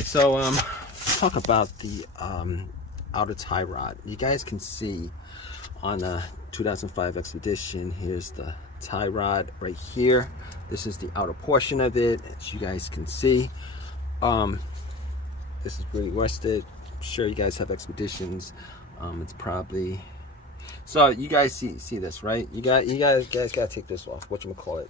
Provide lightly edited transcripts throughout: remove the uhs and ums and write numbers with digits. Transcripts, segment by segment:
right, so talk about the outer tie rod. You guys can see on the 2005 Expedition, here's the tie rod right here. This is the outer portion of it, as you guys can see. This is really rusted. I'm sure you guys have Expeditions. It's probably, so you guys see this, right? You guys gotta take this off. Whatchamacallit?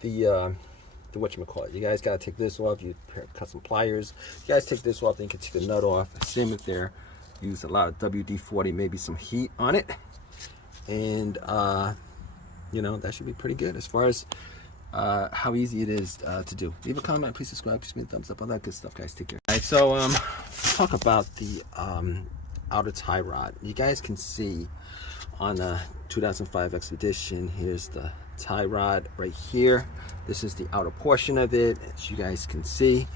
The whatchamacallit. You guys gotta take this off. You cut some pliers. You guys take this off, then you can take the nut off. Same with there. Use a lot of WD-40, maybe some heat on it, and you know, that should be pretty good as far as how easy it is to do. Leave a comment, please subscribe, please give me a thumbs up, all that good stuff, guys. Take care. All right, so talk about the outer tie rod. You guys can see on the 2005 Expedition, here's the tie rod right here. This is the outer portion of it, as you guys can see.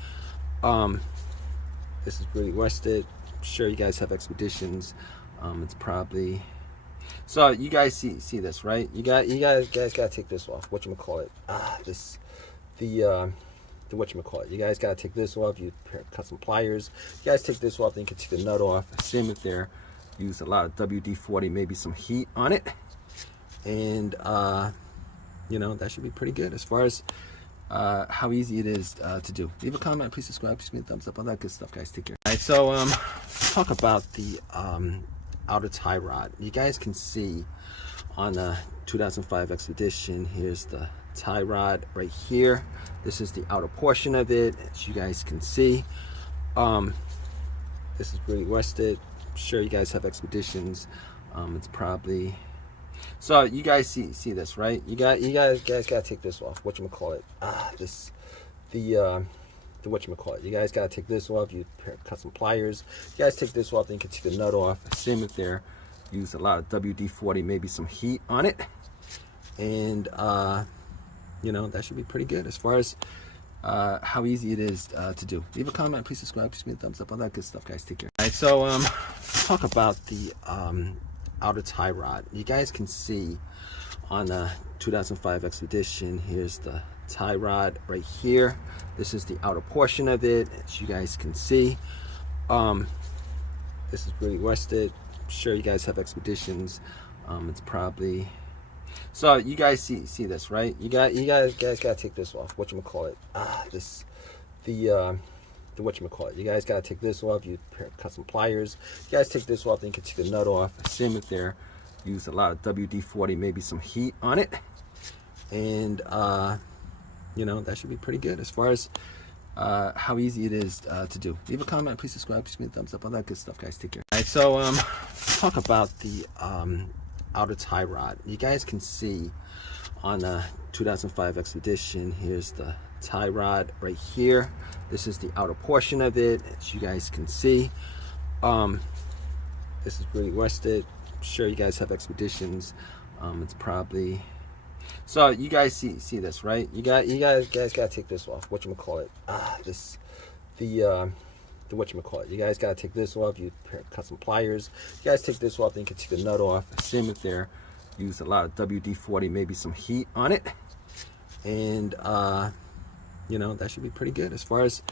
This is really rusted. I'm sure you guys have Expeditions. It's probably, so you guys see this, right? You guys gotta take this off. Whatchamacallit? The whatchamacallit. You guys gotta take this off. You cut some pliers. You guys take this off, then you can take the nut off. Same with there. Use a lot of WD-40, maybe some heat on it, and you know, that should be pretty good as far as how easy it is to do. Leave a comment, please subscribe, please give me a thumbs up, all that good stuff, guys. Take care. All right, so talk about the outer tie rod. You guys can see on the 2005 Expedition, here's the tie rod right here. This is the outer portion of it, as you guys can see. This is really rusted. I'm sure you guys have Expeditions. It's probably, so you guys see this, right? You guys gotta take this off. Whatchamacallit? The whatchamacallit. You guys gotta take this off. You cut some pliers. You guys take this off, then you can take the nut off. Same with there. Use a lot of WD-40, maybe some heat on it, and you know, that should be pretty good as far as how easy it is to do. Leave a comment, please subscribe, please give me a thumbs up, all that good stuff, guys. Take care. All right, so talk about the outer tie rod. You guys can see on the 2005 Expedition, here's the tie rod right here. This is the outer portion of it, as you guys can see. This is really rusted. I'm sure you guys have Expeditions. It's probably, so you guys see this, right? You guys gotta take this off. Whatchamacallit? The whatchamacallit. You guys gotta take this off. You cut some pliers. You guys take this off, then you can take the nut off. Same with there. Use a lot of WD-40, maybe some heat on it, and you know, that should be pretty good as far as how easy it is to do. Leave a comment, please subscribe, please give me a thumbs up, all that good stuff, guys. Take care. All right, so talk about the outer tie rod. You guys can see on the 2005 Expedition, here's the tie rod right here. This is the outer portion of it, as you guys can see. This is really rusted. I'm sure you guys have Expeditions. It's probably, so you guys see this, right? You guys gotta take this off. Whatchamacallit? The whatchamacallit. You guys gotta take this off. You cut some pliers. You guys take this off, then you can take the nut off. Same with there. Use a lot of WD-40, maybe some heat on it, and you know, that should be pretty good as far as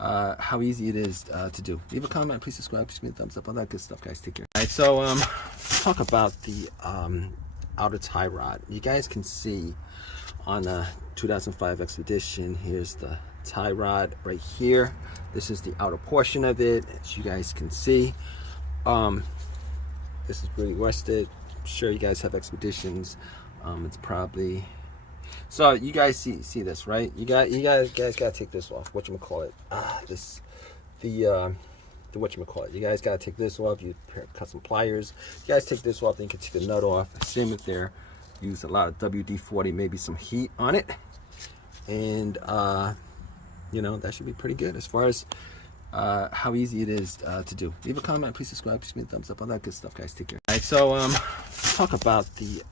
how easy it is to do. Leave a comment, please subscribe, please give me a thumbs up, all that good stuff, guys. Take care. All right, so talk about the outer tie rod. You guys can see on the 2005 Expedition, here's the tie rod right here. This is the outer portion of it, as you guys can see. This is really rusted. I'm sure you guys have Expeditions. It's probably, so you guys see this, right? You guys gotta take this off. Whatchamacallit? The whatchamacallit. You guys gotta take this off. You cut some pliers. You guys take this off, then you can take the nut off. Same with there. Use a lot of WD-40, maybe some heat on it, and you know, that should be pretty good as far as how easy it is to do. Leave a comment, please subscribe, please give me a thumbs up, all that good stuff, guys. Take care. All right, so talk about the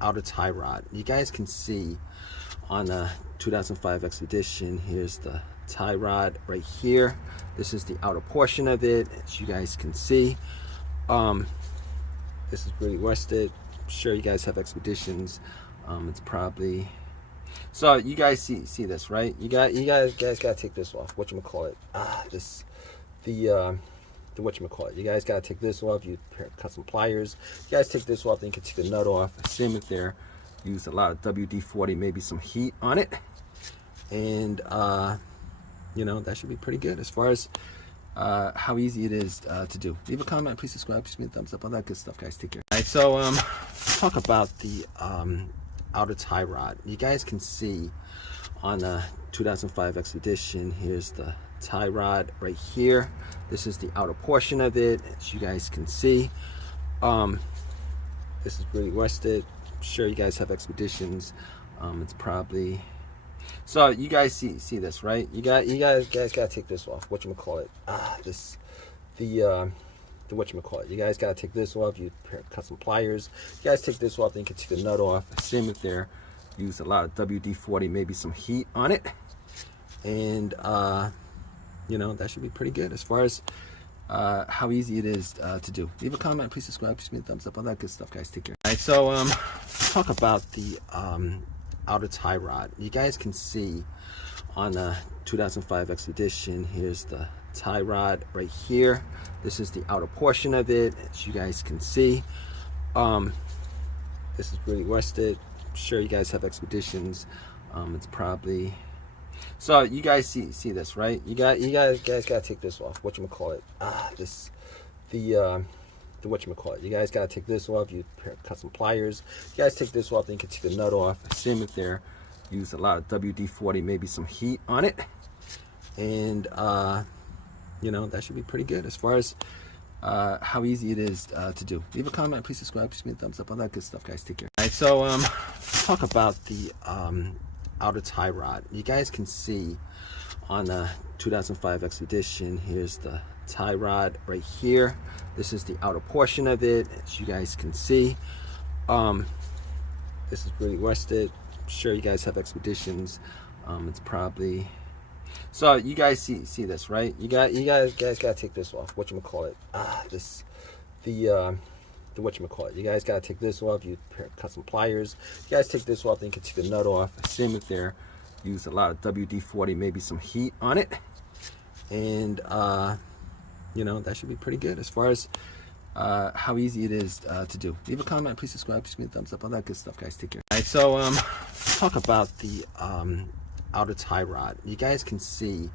outer tie rod. You guys can see on the 2005 Expedition, here's the tie rod right here. This is the outer portion of it, as you guys can see. This is really rusted. I'm sure you guys have Expeditions. It's probably, So you guys see this, right? You guys gotta take this off. Whatchamacallit? The whatchamacallit. You guys gotta take this off. You cut some pliers. You guys take this off, then you can take the nut off, sim it there. Use a lot of WD-40, maybe some heat on it, and you know, that should be pretty good as far as how easy it is to do. Leave a comment, please subscribe, please give me a thumbs up, all that good stuff, guys. Take care. All right, so let's talk about the outer tie rod. You guys can see on the 2005 Expedition, here's the tie rod right here. This is the outer portion of it, as you guys can see. This is really rusted. I'm sure you guys have Expeditions. It's probably, so you guys see this, right? You guys gotta take this off. Whatchamacallit? The whatchamacallit. You guys gotta take this off. You cut some pliers. You guys take this off, then you can take the nut off, sim it there. Use a lot of WD-40, maybe some heat on it, and you know, that should be pretty good as far as how easy it is to do. Leave a comment, please subscribe, please give me a thumbs up, all that good stuff, guys. Take care. All right, so let's talk about the outer tie rod. You guys can see on the 2005 Expedition, here's the tie rod right here. This is the outer portion of it, as you guys can see. This is really rusted. I'm sure you guys have Expeditions. It's probably, so you guys see this, right? You guys gotta take this off. Whatchamacallit? The whatchamacallit. You guys gotta take this off. You cut some pliers. You guys take this off, then you can take the nut off, sim it there. Use a lot of WD-40, maybe some heat on it, and you know, that should be pretty good as far as how easy it is to do. Leave a comment, please subscribe, please give me a thumbs up, all that good stuff, guys. Take care. All right, so let's talk about the outer tie rod. You guys can see on the 2005 Expedition, here's the tie rod right here. This is the outer portion of it, as you guys can see. This is really rusted. I'm sure you guys have Expeditions. It's probably, so you guys see this, right? You guys gotta take this off. Whatchamacallit? The whatchamacallit. You guys gotta take this off. You cut some pliers. You guys take this off, then you can take the nut off, sim it there. Use a lot of WD-40, maybe some heat on it, and you know, that should be pretty good as far as how easy it is to do. Leave a comment, please subscribe, please give me a thumbs up, all that good stuff, guys. Take care. All right, so let's talk about the outer tie rod. You guys can see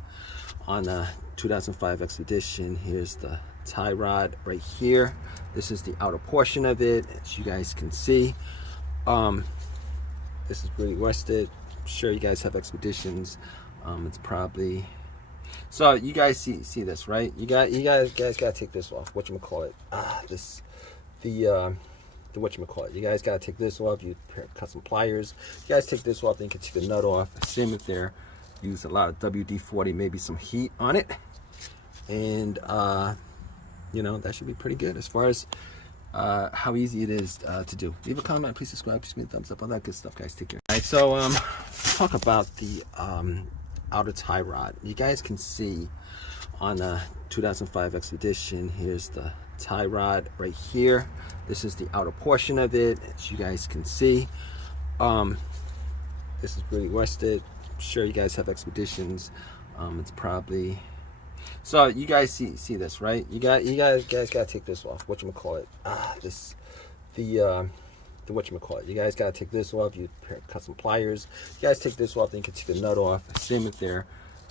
on the 2005 Expedition, here's the tie rod right here. This is the outer portion of it, as you guys can see. This is really rusted. I'm sure you guys have Expeditions. It's probably, so you guys see this, right? You guys gotta take this off. Whatchamacallit? The whatchamacallit. You guys gotta take this off. You cut some pliers. You guys take this off, then you can take the nut off, sim it there. Use a lot of WD-40, maybe some heat on it, and you know, that should be pretty good as far as how easy it is to do. Leave a comment, please subscribe, please give me a thumbs up, all that good stuff, guys. Take care. All right, so let's talk about the outer tie rod. You guys can see on the 2005 Expedition, here's the tie rod right here. This is the outer portion of it, as you guys can see. This is really rusted. I'm sure you guys have Expeditions. It's probably, so you guys see this, right? You guys gotta take this off. Whatchamacallit? The whatchamacallit. You guys gotta take this off. You cut some pliers. You guys take this off, then you can take the nut off, sim it there.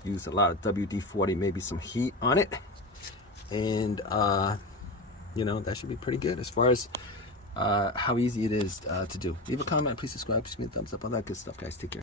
Use a lot of WD-40, maybe some heat on it, and you know, that should be pretty good as far as how easy it is to do. Leave a comment, please subscribe, please give me a thumbs up, all that good stuff, guys. Take care.